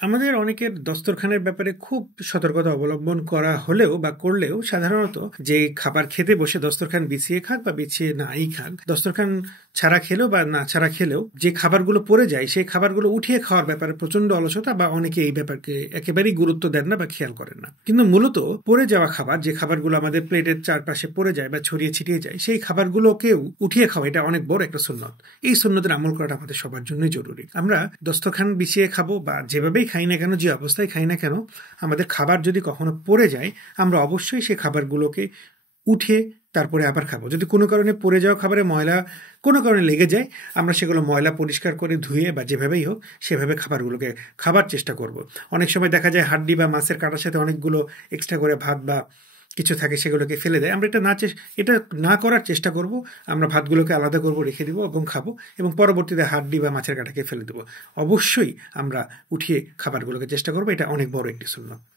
আমাদের অনেকের দস্তরখানের ব্যাপারে খুব সতর্কতা অবলম্বন করা হলেও বা করলেও সাধারণত যে খাবার খেতে বসে দস্তরখান বিছিয়ে খাক বা বিছিয়ে নাই খাক, দস্তরখান ছাড়া খেলেও বা না ছাড়া খেলেও যে খাবারগুলো পড়ে যায় সেই খাবারগুলো উঠিয়ে খাওয়ার ব্যাপারে প্রচন্ড অলসতা বা অনেকে এই ব্যাপারকে একেবারেই গুরুত্ব দেন না বা খেয়াল করেন না। কিন্তু মূলত পড়ে যাওয়া খাবার, যে খাবারগুলো আমাদের প্লেটের চারপাশে পড়ে যায় বা ছড়িয়ে ছিটিয়ে যায়, সেই খাবারগুলোকেও উঠিয়ে খাওয়া এটা অনেক বড় একটা সুন্নত। এই সুন্নতের আমল করাটা আমাদের সবার জন্যই জরুরি। আমরা দস্তরখান বিছিয়ে খাবো বা যেভাবেই খাই না কেন, যে অবস্থায় খাই না কেন, আমাদের খাবার যদি কখনো পড়ে যায় আমরা অবশ্যই সেই খাবারগুলোকে উঠিয়ে তারপরে আবার খাবো। যদি কোনো কারণে পড়ে যাওয়া খাবারে ময়লা কোনো কারণে লেগে যায়, আমরা সেগুলো ময়লা পরিষ্কার করে ধুয়ে বা যেভাবেই হোক সেভাবে খাবারগুলোকে খাবার চেষ্টা করব। অনেক সময় দেখা যায় হাড্ডি বা মাছের কাটার সাথে অনেকগুলো এক্সট্রা করে ভাত বা কিছু থাকে, সেগুলোকে ফেলে দেয়। আমরা এটা না করার চেষ্টা করব। আমরা ভাতগুলোকে আলাদা করব, রেখে দিব এবং খাবো, এবং পরবর্তীতে হাড্ডি বা মাছের কাঁটাকে ফেলে দেবো। অবশ্যই আমরা উঠিয়ে খাবারগুলোকে চেষ্টা করবো। এটা অনেক বড় একটি সুন্নাত।